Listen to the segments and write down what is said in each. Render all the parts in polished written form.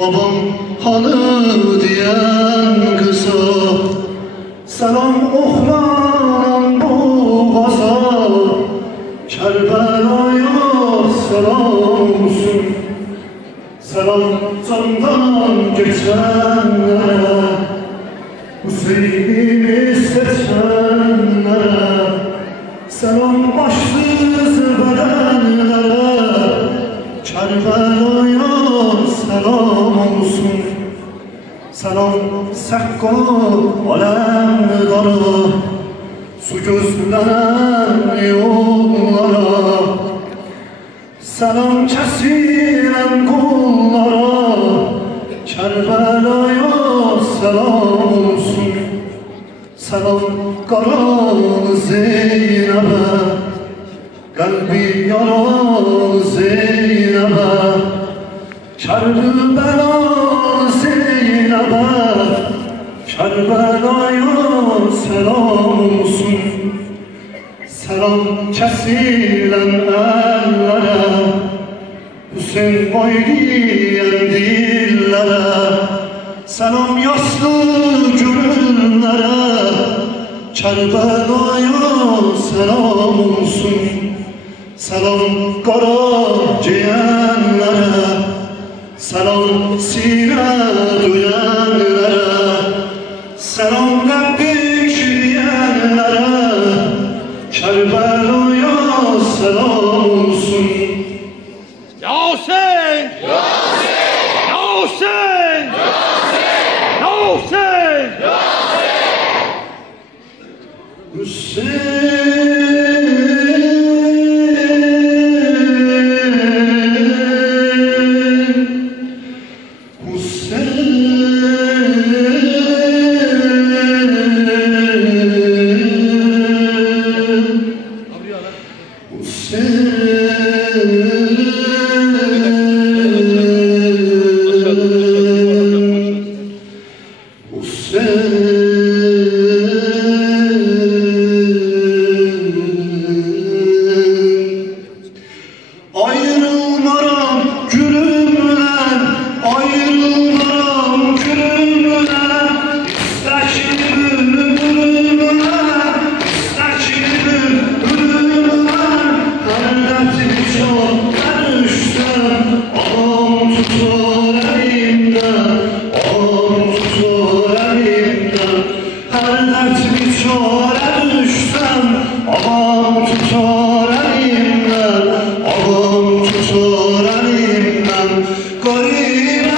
babam hanı diyen kıza, selam oğlan boğaza, Kerbela'ya selam olsun. Selam candan geçenlere, Hüseyin'i seçenlere, selam başsız verenlere, Kerbela'ya selam olsun. Selam sekkol alemdara, su gözlenen yollara, selam kesilen kullara, Kerbela'ya selam olsun. Selam karalı Zeynep'e, kalbi yaralı Zeynep'e, Kerbelalı Zeynep'e, Kerbela'ya selam olsun. Selam kesilen ellere, Hüseyin boy diyen dillere, selam yaslı gönüllere, Kerbela'ya selam olsun. Selam kara ciğerlere, selam sine duyanlara, selam lebbik diyenlere, Kerbela'ya selam olsun. Ya Hüseyin! Ya Hüseyin! Ya Hüseyin! Ya Hüseyin! Ya Hüseyin! Hüseyin! Ayrılmaram gülümden, ayrılmaram gülümden, İstek bülbülümden, İstek bülbülümden, her dertli çok erişten, ağam tutar elimden, ağam tutar elimden, her dertli çok erişten, ağam tutar elimden, ağam tutar elimden, garibem.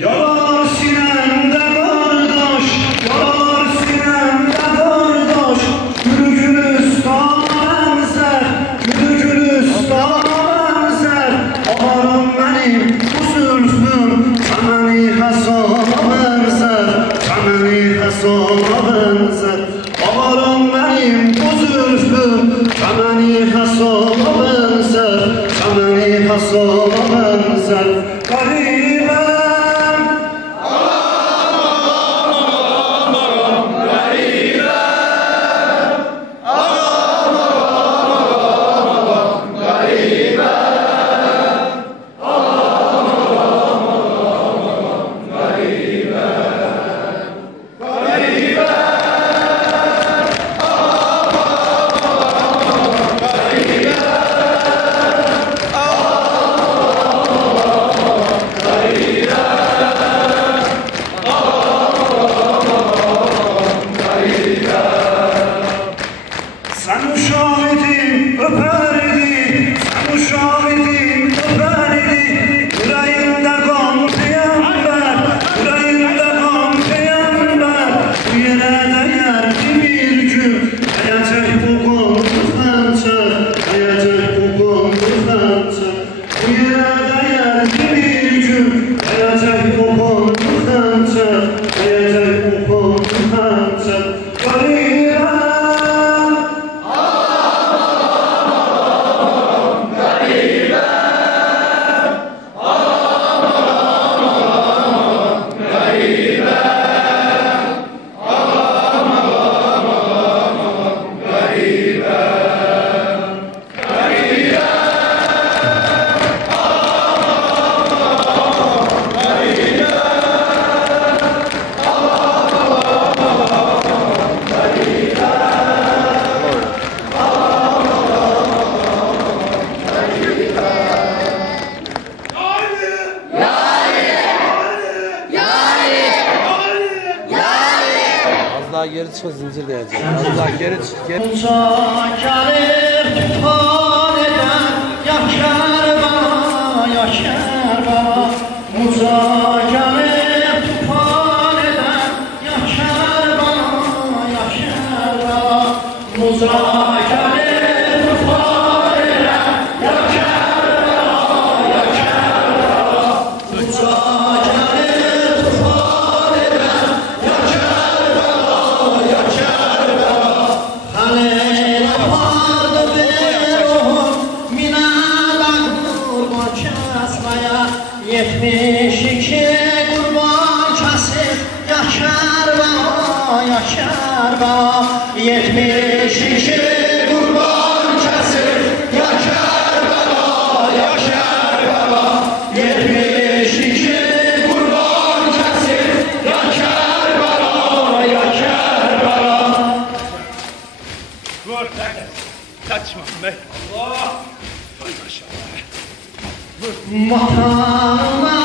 Yalar sinemde kardeş, yalar sinemde kardeş, gülü gülüstana benzer, gülü gülüstana benzer. Ağarım benim bu zülfüm, temeni hesaba benzer, temeni hesaba benzer. Ağarım benim bu zülfüm, temeni hesaba benzer, temeni hesaba benzer. Garibem. Az daha geri çıkın zincir diyeceğim. Az daha geri çık. Geri. Uzak gelir tufan eden yakar bana, yakar bana. Uzak gelir tufan eden yakar bana, yakar bana. Uzak gelir tufan eden yakar bana, yakar bana. Uzak gelir tufan eden yakar bana, yakar bana. Halil apardı bir ruhum minadan kurban kesmeye 72 kurban kesip yakar bana, yakar bana. 72 kurban kesip yakar bana, yakar bana. 72 kurban kesip yakar bana, yakar bana. Dur. Kaçma be. Allah. Hay maşallah. Vatanıma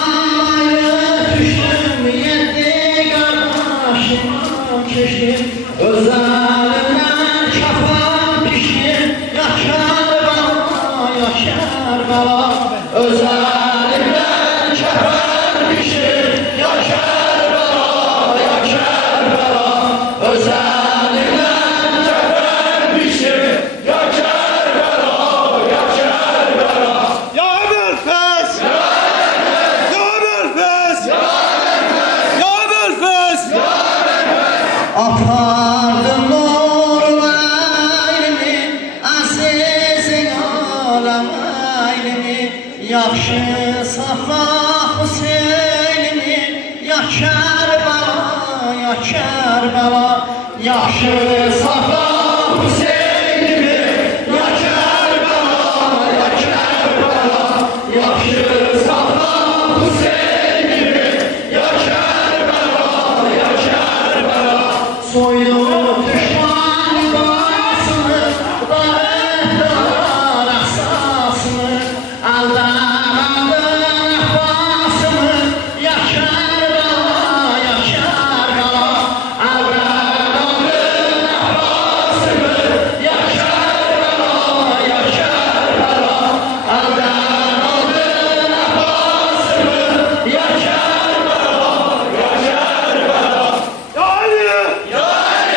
ayrı düştüm, yedi kardeşim keçtim. Özlemden kafam pişti, yakar bana, yakar bana. Özlemden kafam pişti, yakar bana, yakar bana. Özlemden kafam pişti, yakar bana, yakar bana. Ya Ömerfes! Ya Ömerfes! Ya Ömerfes! Apardım nurla elimi, azizin alem elimi. Yaxşı saxla Hüseynimi, yakar bana, yakar bana. Yaxşı saxla Hüseynimi, yakar bana, yakar bana. Yaxşı saxla Hüseynimi, yakar bana, yakar bana. Soydu düşman basını, dağıttılar asasını. Aldanamadın ahbasını, yakar bana, yakar bana. Aldanamadın ahbasını, yakar bana, yakar bana. Aldanamadın ahbasını, yakar bana, yakar bana. Ya Ali!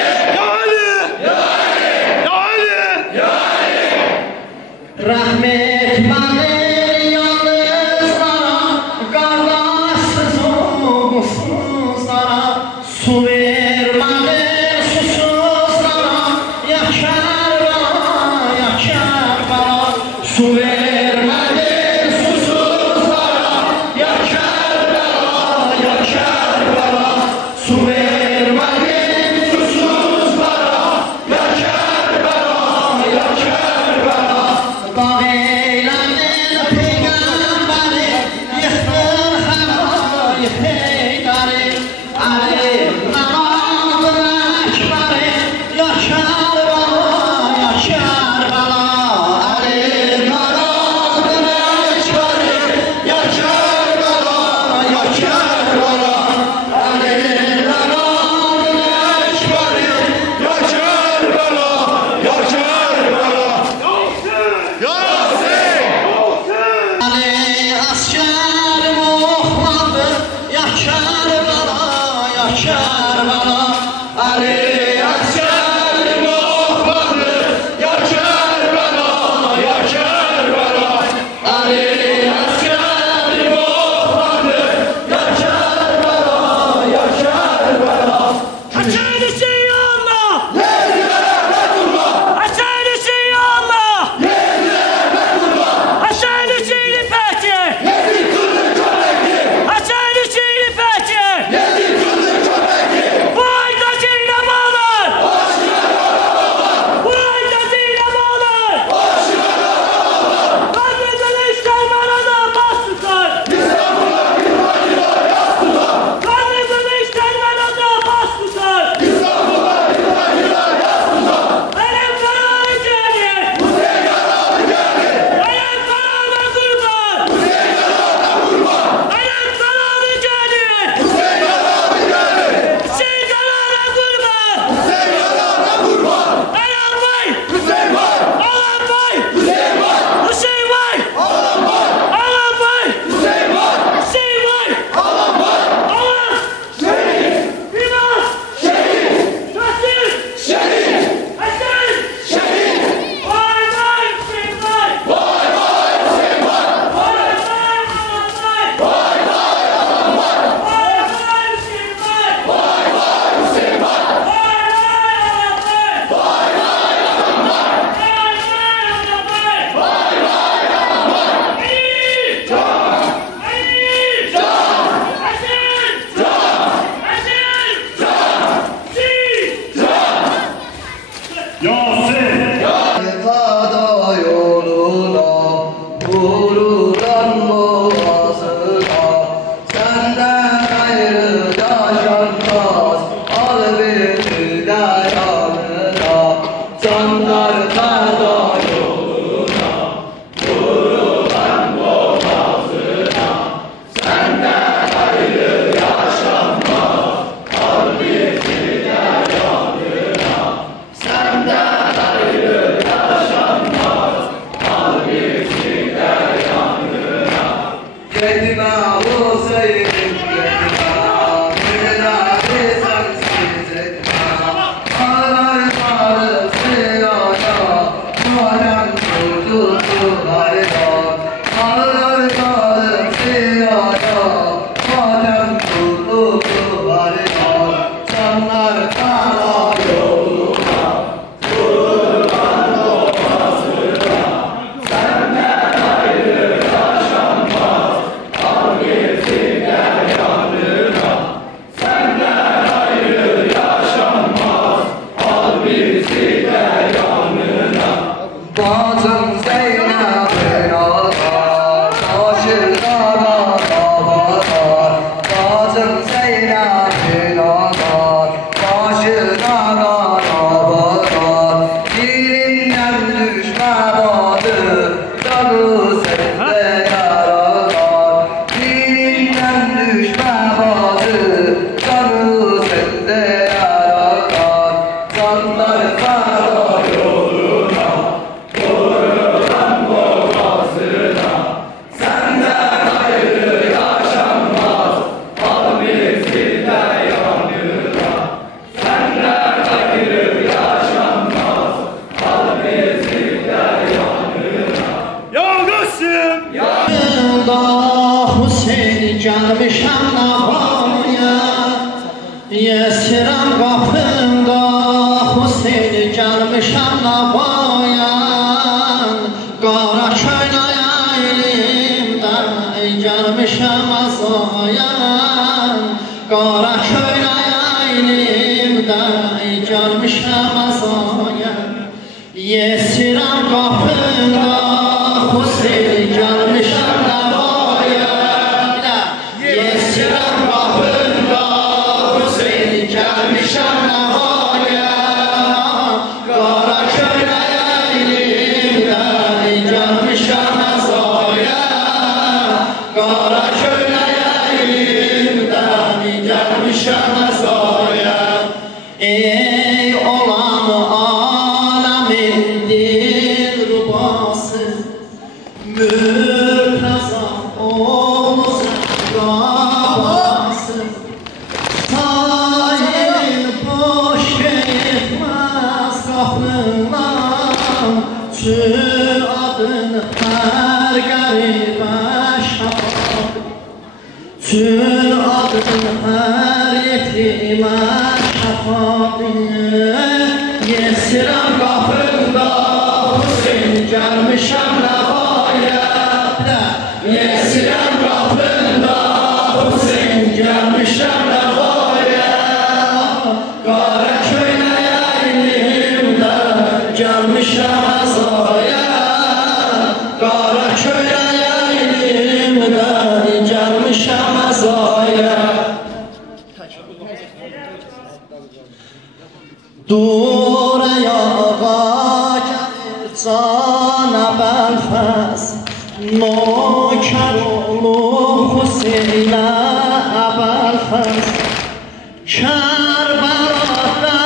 gelmişəm Nabayan, qara köynəyimdə gəlmişəm Azayan, qara köynəyimdə gəlmişəm Azayan. Yesirəm qapında Hüseyin gəlmişəm Nabayan, yesirəm qapında Hüseyin gəlmişəm Nabayan, qara köynəyimdə gəlmişəm Azayan, qara köynəyimdə gəlmişəm Azayan. Ey olan aləmin dilrubası, mürtəza olsun qabası, sahil boş getməz qapılan, çün adın hər qəribə şafaq, çün adın hər yetimə şafaq. Yesirəm qapında Hüseyin gəlmişəm Nəvaya, yesirəm qapında Hüseyin gəlmişəm Nəvaya, qara köynəyimdə gəlmişəm Azaya, qara köynəyimdə gəlmişəm Azaya. Dur ayağa gəlir cana Bəlfəz, nökər olub Hüseynə Əbəlfəz. Kərbəlada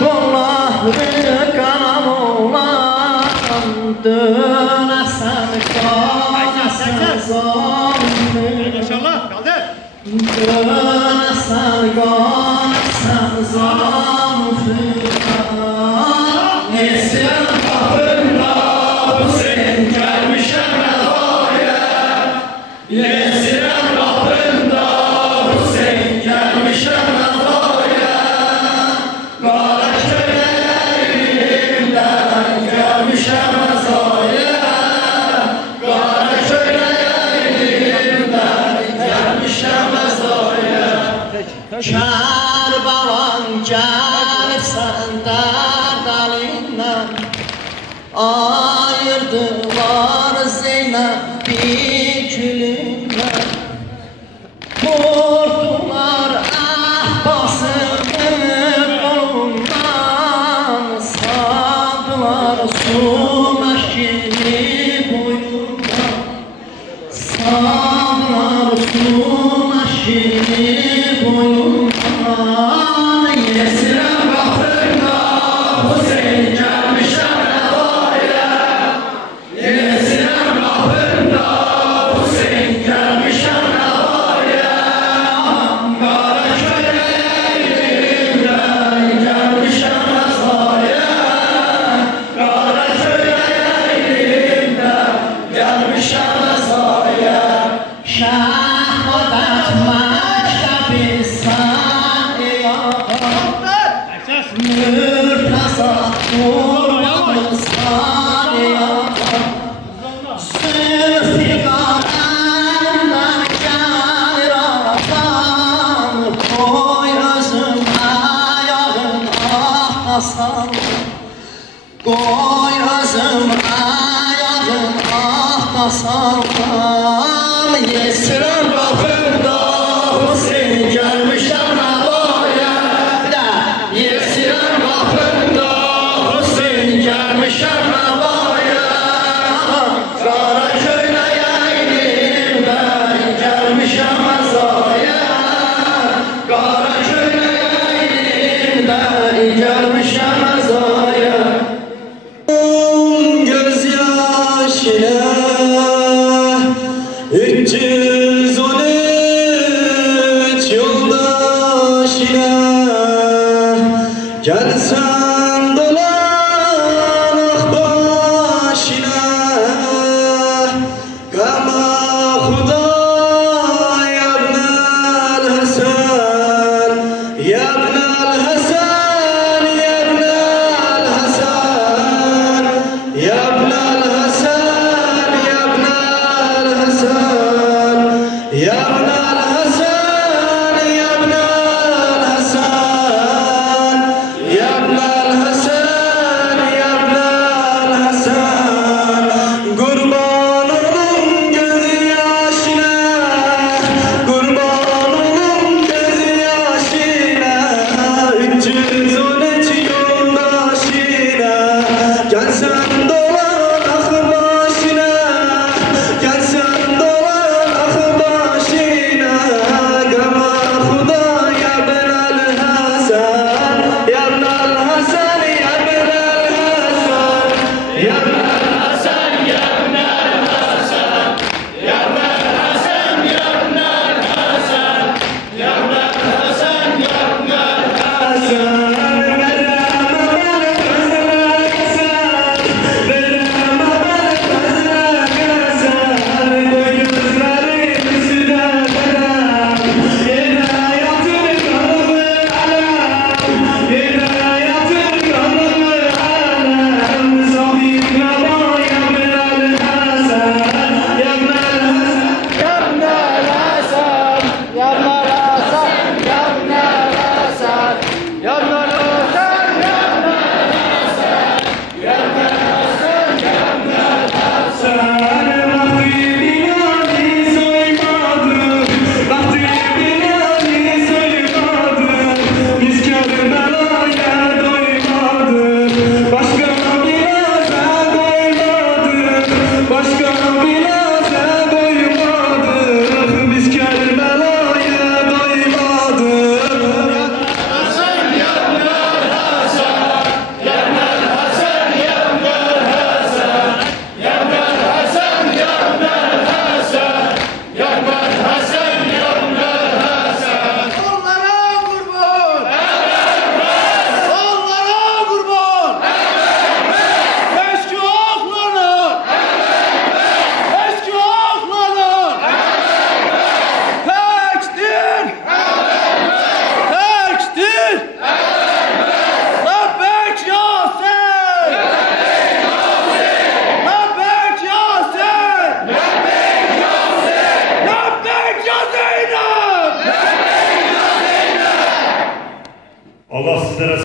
qolları qanam olan, dönəsən qaçasən zalimdir, dönəsən qaçasan zalimdir. Yesirəm qapında Hüseyin gəlmişəm Nəvaya, yesirəm qapında Hüseyin gəlmişəm Nəvaya, qara köynəyimdə gəlmişəm Azaya, qara köynəyimdə gəlmişəm Azaya. Kərbəlan gəlib səndən əlindən, ayırdılar Zeynəbi gülündən, vurdular Əhbasını qolundan, saldılar su məşkini boyundan, saldılar su məşkini boyundan. Yesirəm qapında Hüseyin gəlmişəm Nəvaya, yesirəm qapında Hüseyin gəlmişəm Nəvaya, qara köynəyimdə gəlmişəm Azaya, qara köynəyimdə gəlmişəm Azaya. Şəhadət məktəbi mürtəza olmadı saniyadan, zülfiqar əndən gəlir aradan, qoy özüm ayağın ahdasan, qoy özüm ayağın ahdasan. Yesirəm qapında Hüseyin gəlmişəm Nəvaya, yesirəm qapında Hüseyin gəlmişəm Nəvaya, qara köynəyimdə gəlmişəm Azaya, qara köynəyimdə gəlmişəm Azaya. Göz yaşına 313 yoldaş ile gelsen